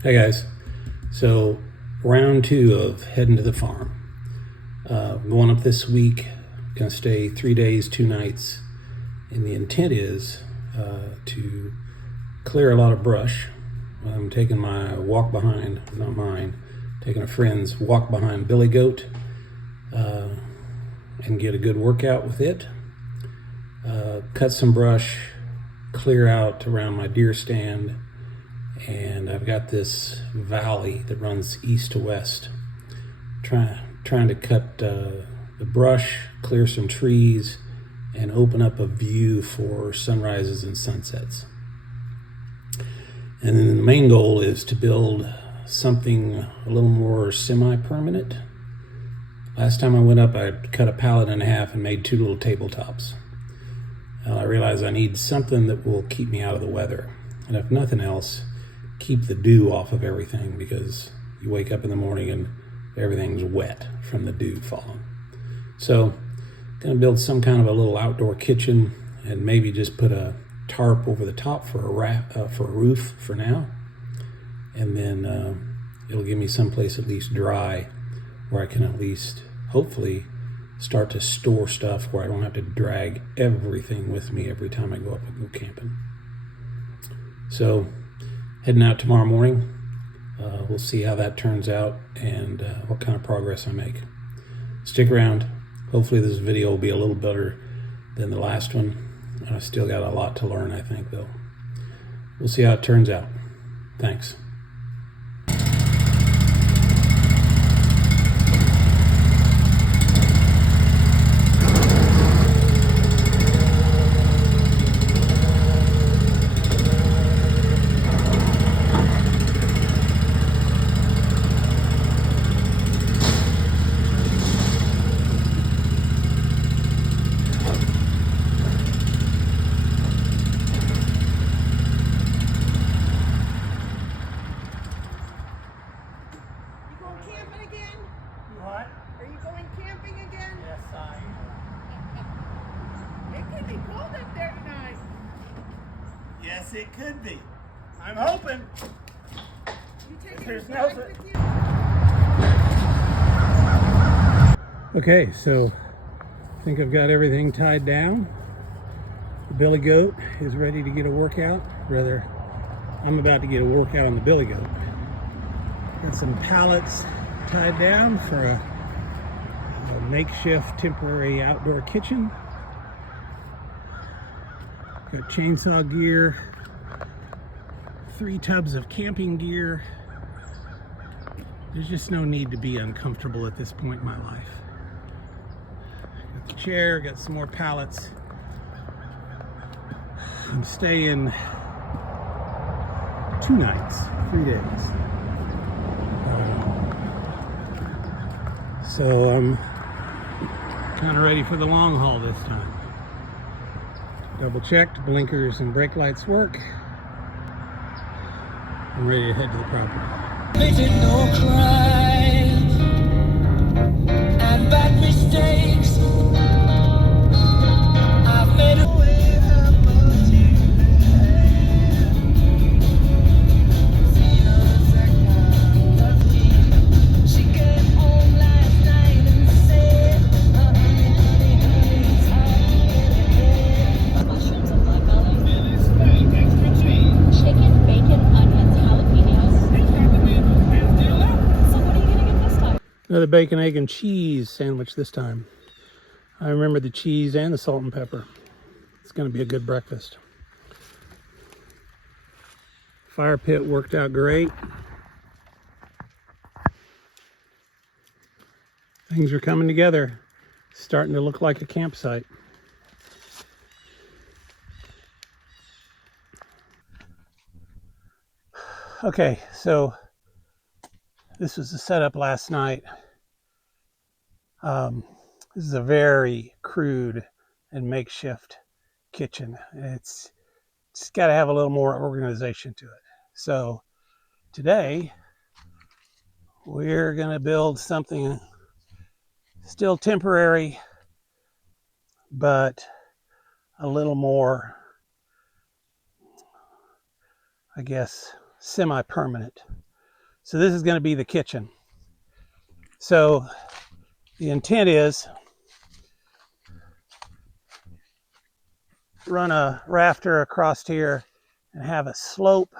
Hey guys, so round two of heading to the farm. Going up this week, gonna stay 3 days, 2 nights, and the intent is to clear a lot of brush. I'm taking my walk behind, not mine, taking a friend's walk behind billy goat and get a good workout with it. Cut some brush, clear out around my deer stand, and I've got this valley that runs east to west. Trying to cut the brush, clear some trees, and open up a view for sunrises and sunsets. And then the main goal is to build something a little more semi-permanent. Last time I went up, I cut a pallet in half and made 2 little tabletops. I realized I need something that will keep me out of the weather, and if nothing else, keep the dew off of everything, because you wake up in the morning and everything's wet from the dew falling. So gonna build some kind of a little outdoor kitchen and maybe just put a tarp over the top for a roof for now, and then it'll give me someplace at least dry where I can at least hopefully start to store stuff where I don't have to drag everything with me every time I go up and go camping. So heading out tomorrow morning. We'll see how that turns out and what kind of progress I make. Stick around. Hopefully this video will be a little better than the last one. I still got a lot to learn, I think, though. We'll see how it turns out. Thanks. What? Are you going camping again? Yes, I am. It could be cold up there tonight. Yes, it could be. I'm hoping. You taking There's a no bag with you? Okay, so I think I've got everything tied down. The billy goat is ready to get a workout. Rather, I'm about to get a workout on the billy goat. Got some pallets tied down for a makeshift temporary outdoor kitchen. Got chainsaw gear, 3 tubs of camping gear. There's just no need to be uncomfortable at this point in my life. Got the chair, got some more pallets. I'm staying 2 nights, 3 days. So I'm kind of ready for the long haul this time. Double checked, blinkers and brake lights work. I'm ready to head to the property. Committed no crime and bad mistakes. I've made a way. She came home last night and said, honey, it's hard. Mushrooms and black olive. Chicken, bacon, onions, jalapenos. So what are you gonna get this time? Another bacon, egg, and cheese sandwich this time. I remember the cheese and the salt and pepper. It's going to be a good breakfast. Fire pit worked out great. Things are coming together. Starting to look like a campsite. Okay, so this was the setup last night. This is a very crude and makeshift kitchen. It's got to have a little more organization to it. So today we're going to build something still temporary, but a little more, I guess, semi-permanent. So this is going to be the kitchen. So the intent is run a rafter across here and have a slope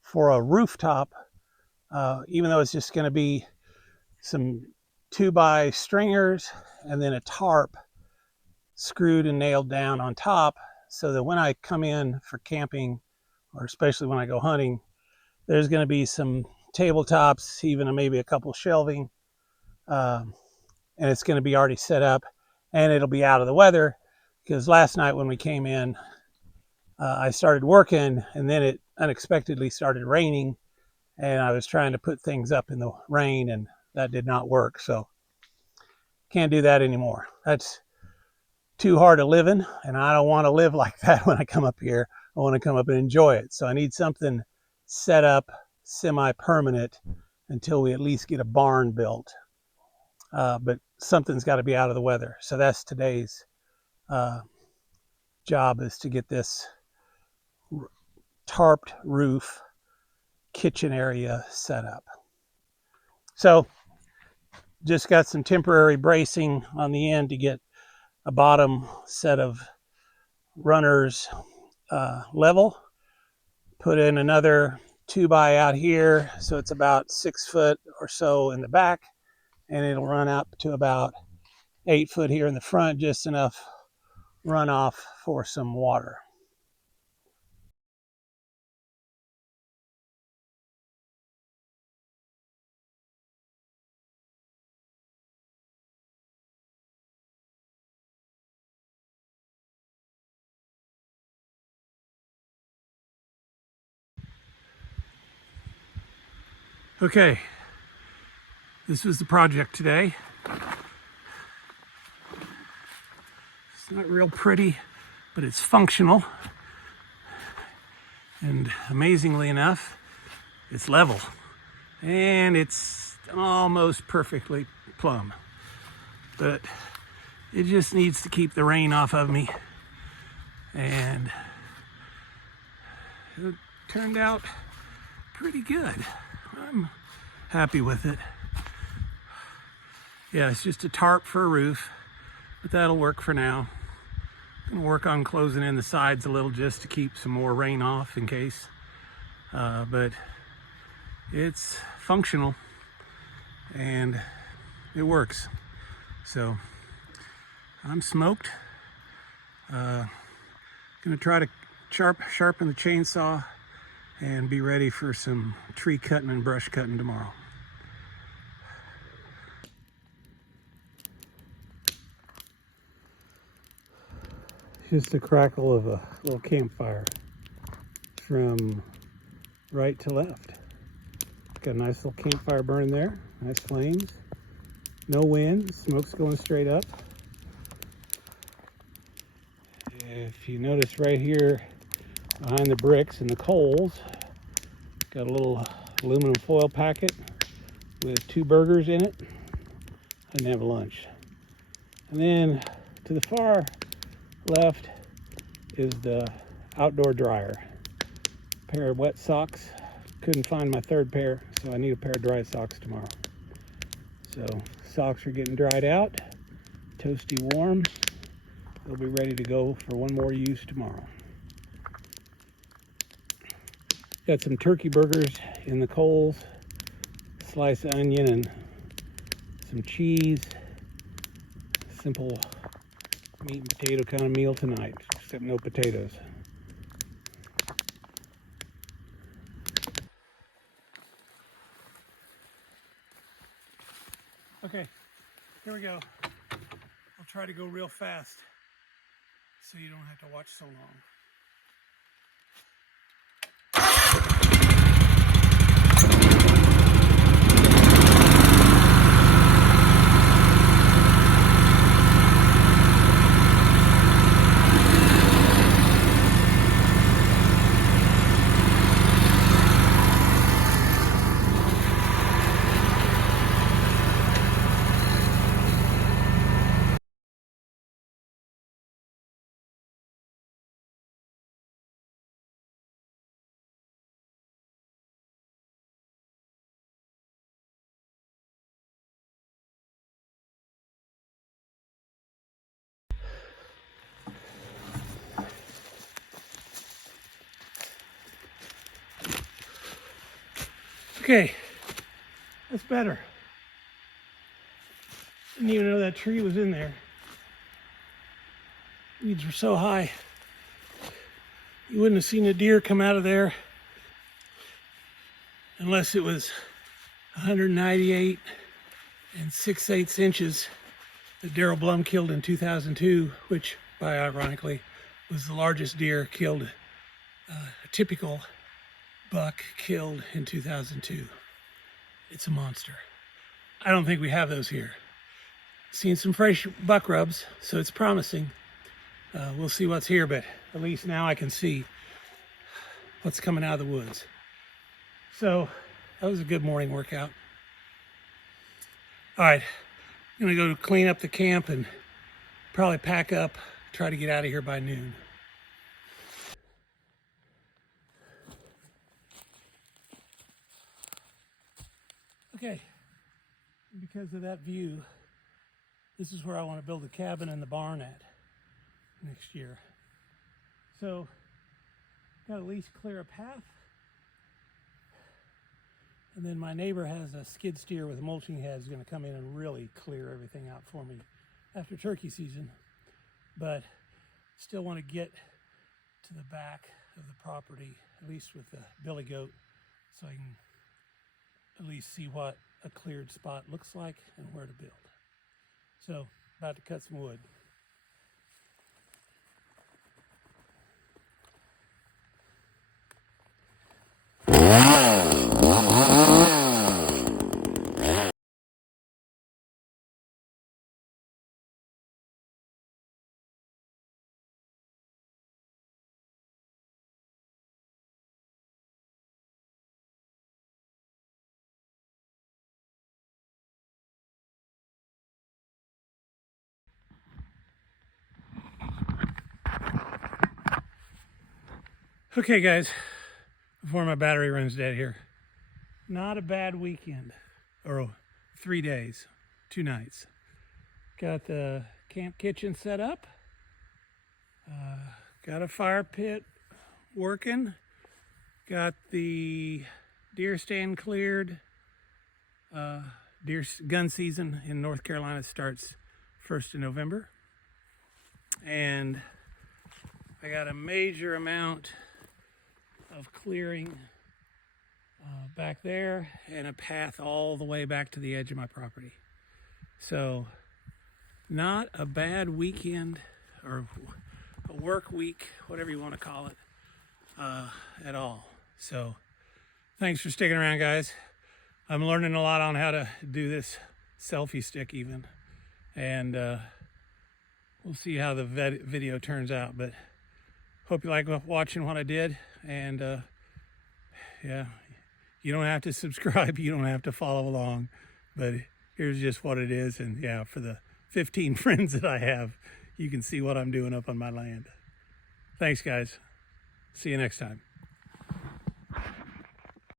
for a rooftop, even though it's just going to be some 2x stringers and then a tarp screwed and nailed down on top, so that when I come in for camping, or especially when I go hunting, there's going to be some tabletops, even maybe a couple shelving, and it's going to be already set up, and it'll be out of the weather. Because last night when we came in, I started working, and then it unexpectedly started raining, and I was trying to put things up in the rain, and that did not work. So can't do that anymore. That's too hard to live in, and I don't want to live like that when I come up here. I want to come up and enjoy it. So I need something set up semi-permanent until we at least get a barn built. But something's got to be out of the weather. So that's today's job, is to get this tarped roof kitchen area set up. So just got some temporary bracing on the end to get a bottom set of runners level. Put in another 2x out here, so it's about 6 foot or so in the back, and it'll run up to about 8 foot here in the front, just enough runoff for some water. Okay, this was the project today. It's not real pretty, but it's functional. And amazingly enough, it's level. And it's almost perfectly plumb. But it just needs to keep the rain off of me. And it turned out pretty good. I'm happy with it. Yeah, it's just a tarp for a roof, but that'll work for now. I'm gonna work on closing in the sides a little just to keep some more rain off in case. But it's functional and it works. So I'm smoked. Gonna try to sharpen the chainsaw and be ready for some tree cutting and brush cutting tomorrow. Just the crackle of a little campfire from right to left. Got a nice little campfire burning there, nice flames, no wind, smoke's going straight up. If you notice right here behind the bricks and the coals, got a little aluminum foil packet with 2 burgers in it. I didn't have lunch. And then to the far left is the outdoor dryer. A pair of wet socks. Couldn't find my 3rd pair, so I need a pair of dry socks tomorrow. So socks are getting dried out, toasty warm. They'll be ready to go for one more use tomorrow. Got some turkey burgers in the coals, slice of onion and some cheese. Simple meat and potato kind of meal tonight, except no potatoes. Okay, here we go. I'll try to go real fast so you don't have to watch so long. Okay, that's better. Didn't even know that tree was in there. Weeds were so high. You wouldn't have seen a deer come out of there unless it was 198 and 6/8 inches that Daryl Blum killed in 2002, which, by ironically, was the largest deer killed, a typical buck killed in 2002. It's a monster. I don't think we have those here. Seen some fresh buck rubs, so it's promising. We'll see what's here, but at least now I can see what's coming out of the woods. So that was a good morning workout. All right, I'm gonna go clean up the camp and probably pack up, try to get out of here by noon. Okay, because of that view, this is where I want to build the cabin and the barn at next year. So, got to at least clear a path. And then my neighbor has a skid steer with a mulching head who's going to come in and really clear everything out for me after turkey season. But still want to get to the back of the property, at least with the billy goat, so I can at least see what a cleared spot looks like and where to build. So, about to cut some wood. Okay guys, before my battery runs dead here, not a bad weekend, or 3 days, 2 nights. Got the camp kitchen set up, got a fire pit working, got the deer stand cleared. Deer gun season in North Carolina starts 1st of November, and I got a major amount of clearing back there and a path all the way back to the edge of my property. So not a bad weekend, or a work week, whatever you want to call it, at all. So thanks for sticking around, guys. I'm learning a lot on how to do this selfie stick even, and we'll see how the video turns out. But hope you like watching what I did, and yeah, you don't have to subscribe, you don't have to follow along, but here's just what it is. And yeah, for the 15 friends that I have, you can see what I'm doing up on my land. Thanks guys, see you next time.